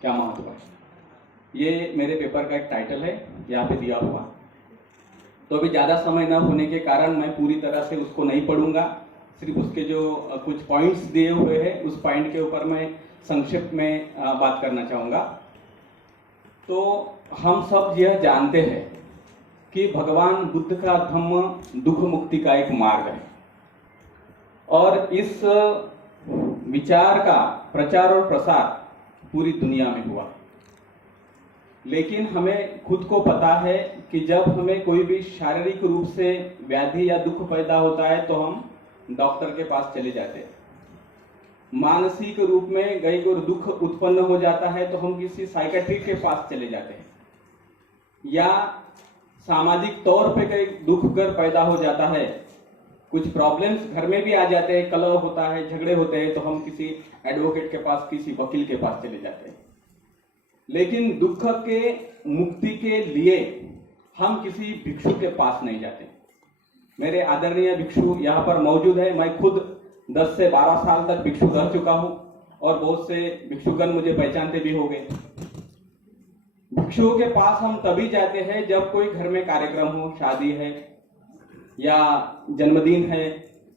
क्या महत्व है। ये मेरे पेपर का एक टाइटल है, यहाँ पे दिया हुआ। तो अभी ज़्यादा समय न होने के कारण मैं पूरी तरह से उसको नहीं पढ़ूंगा, सिर्फ उसके जो कुछ पॉइंट्स दिए हुए हैं उस पॉइंट के ऊपर मैं संक्षिप्त में बात करना चाहूँगा। तो हम सब यह जानते हैं कि भगवान बुद्ध का धम्म दुख मुक्ति का एक मार्ग है, और इस विचार का प्रचार और प्रसार पूरी दुनिया में हुआ। लेकिन हमें खुद को पता है कि जब हमें कोई भी शारीरिक रूप से व्याधि या दुख पैदा होता है तो हम डॉक्टर के पास चले जाते हैं। मानसिक रूप में कई को दुख उत्पन्न हो जाता है तो हम किसी साइकेट्रिक के पास चले जाते हैं, या सामाजिक तौर पे कई दुख घर पैदा हो जाता है, कुछ प्रॉब्लम्स घर में भी आ जाते हैं, कलह होता है, झगड़े होते हैं, तो हम किसी एडवोकेट के पास, किसी वकील के पास चले जाते हैं। लेकिन दुख के मुक्ति के लिए हम किसी भिक्षु के पास नहीं जाते। मेरे आदरणीय भिक्षु यहाँ पर मौजूद है। मैं खुद 10 से 12 साल तक भिक्षु रह चुका हूँ और बहुत से भिक्षुगण मुझे पहचानते भी हो गए। भिक्षुओं के पास हम तभी जाते हैं जब कोई घर में कार्यक्रम हो, शादी है या जन्मदिन है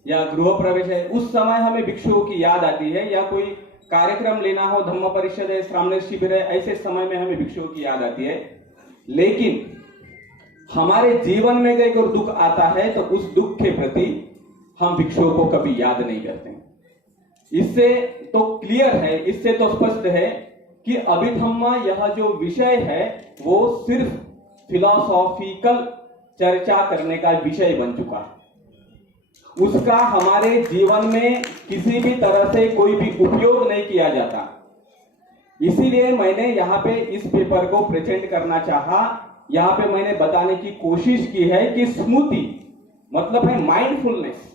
या गृह प्रवेश है, उस समय हमें भिक्षुओं की याद आती है, या कोई कार्यक्रम लेना हो, धम्म परिषद है, श्रावण शिविर है, ऐसे समय में हमें भिक्षुओं की याद आती है। लेकिन हमारे जीवन में कई और दुख आता है तो उस दुख के प्रति हम भिक्षुओं को कभी याद नहीं करते। इससे तो क्लियर है, इससे तो स्पष्ट है कि अभिधम्म यह जो विषय है वो सिर्फ फिलोसॉफिकल चर्चा करने का विषय बन चुका है। उसका हमारे जीवन में किसी भी तरह से कोई भी उपयोग नहीं किया जाता। इसीलिए मैंने यहाँ पे इस पेपर को प्रेजेंट करना चाहा। यहाँ पे मैंने बताने की कोशिश की है कि स्मृति मतलब है माइंडफुलनेस।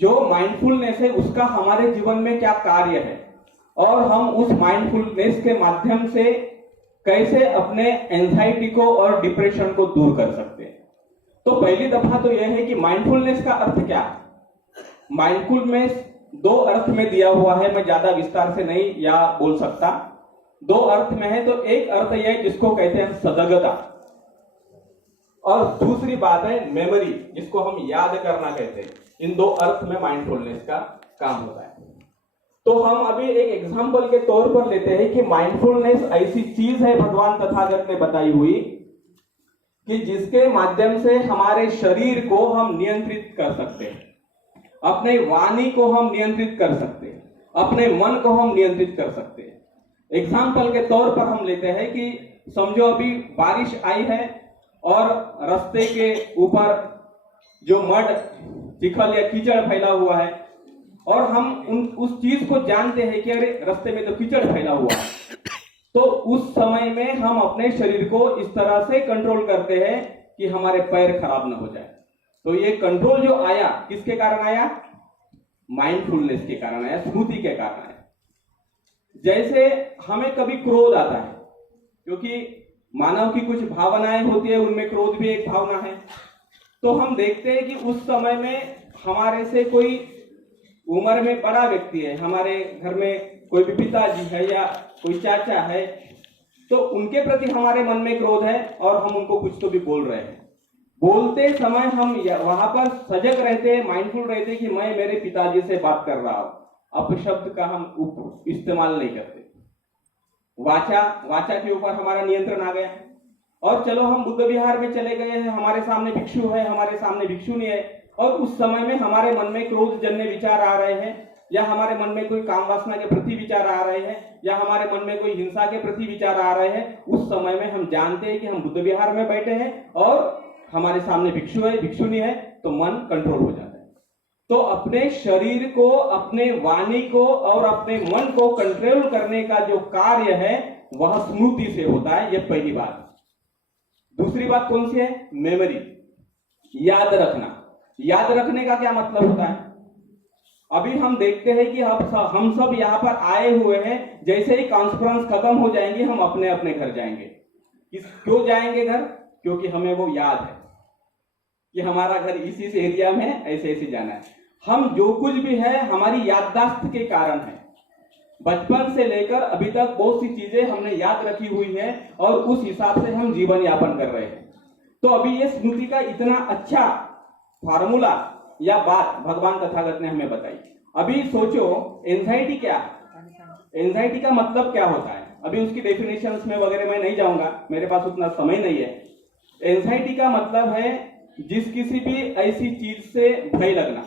जो माइंडफुलनेस है उसका हमारे जीवन में क्या कार्य है, और हम उस माइंडफुलनेस के माध्यम से कैसे अपने एंजाइटी को और डिप्रेशन को दूर कर सकते हैं। तो पहली दफा तो यह है कि माइंडफुलनेस का अर्थ क्या है। माइंडफुलनेस 2 अर्थ में दिया हुआ है, मैं ज्यादा विस्तार से नहीं या बोल सकता। 2 अर्थ में है। तो एक अर्थ यह है जिसको कहते हैं सजगता, और दूसरी बात है मेमोरी, जिसको हम याद करना कहते हैं। इन 2 अर्थ में माइंडफुलनेस का काम होता है। तो हम अभी एक एग्जाम्पल के तौर पर लेते हैं कि माइंडफुलनेस ऐसी चीज है भगवान तथागत ने बताई हुई कि जिसके माध्यम से हमारे शरीर को हम नियंत्रित कर सकते हैं, अपने वाणी को हम नियंत्रित कर सकते हैं, अपने मन को हम नियंत्रित कर सकते हैं। एग्जाम्पल के तौर पर हम लेते हैं कि समझो अभी बारिश आई है और रास्ते के ऊपर जो मड, चिखल या कीचड़ फैला हुआ है, और हम उस चीज को जानते हैं कि अरे रास्ते में तो कीचड़ फैला हुआ है। तो उस समय में हम अपने शरीर को इस तरह से कंट्रोल करते हैं कि हमारे पैर खराब ना हो जाए। तो ये कंट्रोल जो आया किसके कारण आया? माइंडफुलनेस के कारण आया, स्मृति के कारण आया। जैसे हमें कभी क्रोध आता है, क्योंकि मानव की कुछ भावनाएं होती है, उनमें क्रोध भी एक भावना है। तो हम देखते हैं कि उस समय में हमारे से कोई उम्र में बड़ा व्यक्ति है, हमारे घर में कोई भी पिताजी है या कोई चाचा है, तो उनके प्रति हमारे मन में क्रोध है और हम उनको कुछ तो भी बोल रहे हैं। बोलते समय हम वहां पर सजग रहते हैं, माइंडफुल रहते हैं कि मैं मेरे पिताजी से बात कर रहा हूं। अपशब्द का हम इस्तेमाल नहीं करते। वाचा के ऊपर हमारा नियंत्रण आ गया। और चलो हम बुद्ध विहार में चले गए हैं, हमारे सामने भिक्षु है, हमारे सामने भिक्षुनी है, और उस समय में हमारे मन में क्रोध जन्य विचार आ रहे हैं, या हमारे मन में कोई काम वासना के प्रति विचार आ रहे हैं, या हमारे मन में कोई हिंसा के प्रति विचार आ रहे हैं। उस समय में हम जानते हैं कि हम बुद्ध विहार में बैठे हैं और हमारे सामने भिक्षु है, भिक्षुनी है, तो मन कंट्रोल हो जाता है। तो अपने शरीर को, अपने वाणी को और अपने मन को कंट्रोल करने का जो कार्य है वह स्मृति से होता है। यह पहली बात। दूसरी बात कौन सी है? मेमोरी, याद रखना। याद रखने का क्या मतलब होता है? अभी हम देखते हैं कि हम सब यहाँ पर आए हुए हैं, जैसे ही कॉन्फ्रेंस खत्म हो जाएंगी हम अपने अपने घर जाएंगे। क्यों जाएंगे घर? क्योंकि हमें वो याद है कि हमारा घर इस एरिया में ऐसे ऐसे जाना है। हम जो कुछ भी है हमारी याददाश्त के कारण है। बचपन से लेकर अभी तक बहुत सी चीजें हमने याद रखी हुई है और उस हिसाब से हम जीवन यापन कर रहे हैं। तो अभी ये स्मृति का इतना अच्छा फार्मूला या बात भगवान तथागत ने हमें बताई। अभी सोचो एंजाइटी क्या है, एंजाइटी का मतलब क्या होता है। अभी उसकी डेफिनेशंस में वगैरह मैं नहीं जाऊंगा, मेरे पास उतना समय नहीं है। एंजाइटी का मतलब है किसी भी ऐसी चीज से भय लगना,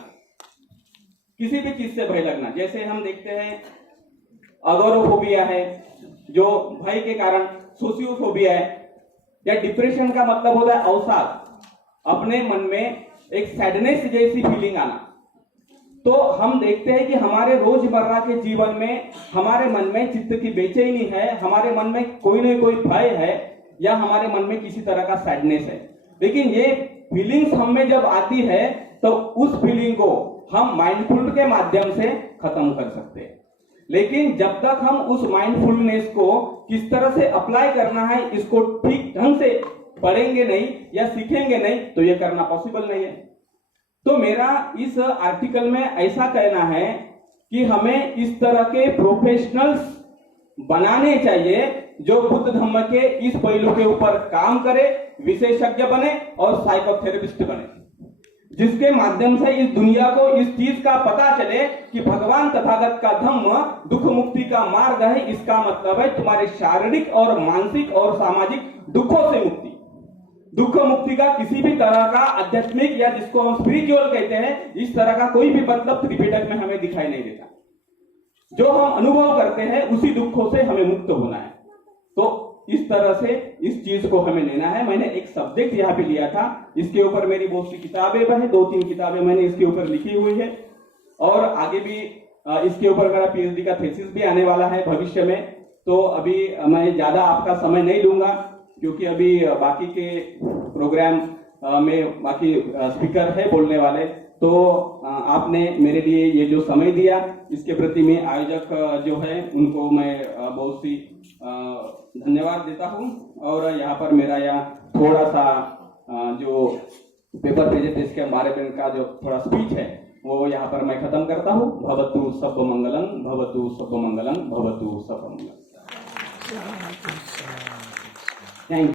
किसी भी चीज से भय लगना। जैसे हम देखते हैं अगोरोफोबिया है जो भय के कारण, सोशियोफोबिया है, या डिप्रेशन का मतलब होता है अवसाद, अपने मन में एक सैडनेस जैसी फीलिंग आना। तो हम देखते हैं कि हमारे रोजमर्रा के जीवन में हमारे मन में चित्त की बेचैनी है, हमारे मन में कोई न कोई भय है, या हमारे मन में किसी तरह का सैडनेस है। लेकिन ये फीलिंग्स हम में जब आती है तो उस फीलिंग को हम माइंडफुल के माध्यम से खत्म कर सकते हैं। लेकिन जब तक हम उस माइंडफुलनेस को किस तरह से अप्लाई करना है इसको ठीक ढंग से पढ़ेंगे नहीं या सीखेंगे नहीं तो ये करना पॉसिबल नहीं है। तो मेरा इस आर्टिकल में ऐसा कहना है कि हमें इस तरह के प्रोफेशनल्स बनाने चाहिए जो बुद्ध धम्म के इस पहलू के ऊपर काम करे, विशेषज्ञ बने और साइकोथेरेपिस्ट बने, जिसके माध्यम से इस दुनिया को इस चीज का पता चले कि भगवान तथागत का धम्म दुख मुक्ति का मार्ग है। इसका मतलब है तुम्हारे शारीरिक और मानसिक और सामाजिक दुखों से मुक्ति। दुख मुक्ति का किसी भी तरह का आध्यात्मिक या जिसको हम स्पिरिचुअल कहते हैं, इस तरह का कोई भी मतलब त्रिपिटक में हमें दिखाई नहीं देता। जो हम अनुभव करते हैं उसी दुखों से हमें मुक्त होना है। तो इस तरह से इस चीज को हमें लेना है। मैंने एक सब्जेक्ट यहाँ पे लिया था, इसके ऊपर मेरी बहुत सी किताबें हैं, 2-3 किताबें मैंने इसके ऊपर लिखी हुई है और आगे भी इसके ऊपर मेरा पीएचडी का थीसिस भी आने वाला है भविष्य में। तो अभी मैं ज्यादा आपका समय नहीं लूंगा क्योंकि अभी बाकी के प्रोग्राम में बाकी स्पीकर है बोलने वाले। तो आपने मेरे लिए ये जो समय दिया इसके प्रति मैं आयोजक जो है उनको मैं बहुत सी धन्यवाद देता हूँ। और यहाँ पर मेरा यहाँ थोड़ा सा जो पेपर प्रेजेंटेशन के बारे में का जो थोड़ा स्पीच है वो यहाँ पर मैं खत्म करता हूँ। भवतु सब मंगलम, भवतु सब मंगलम, भवतु सब मंगलम। Thank you.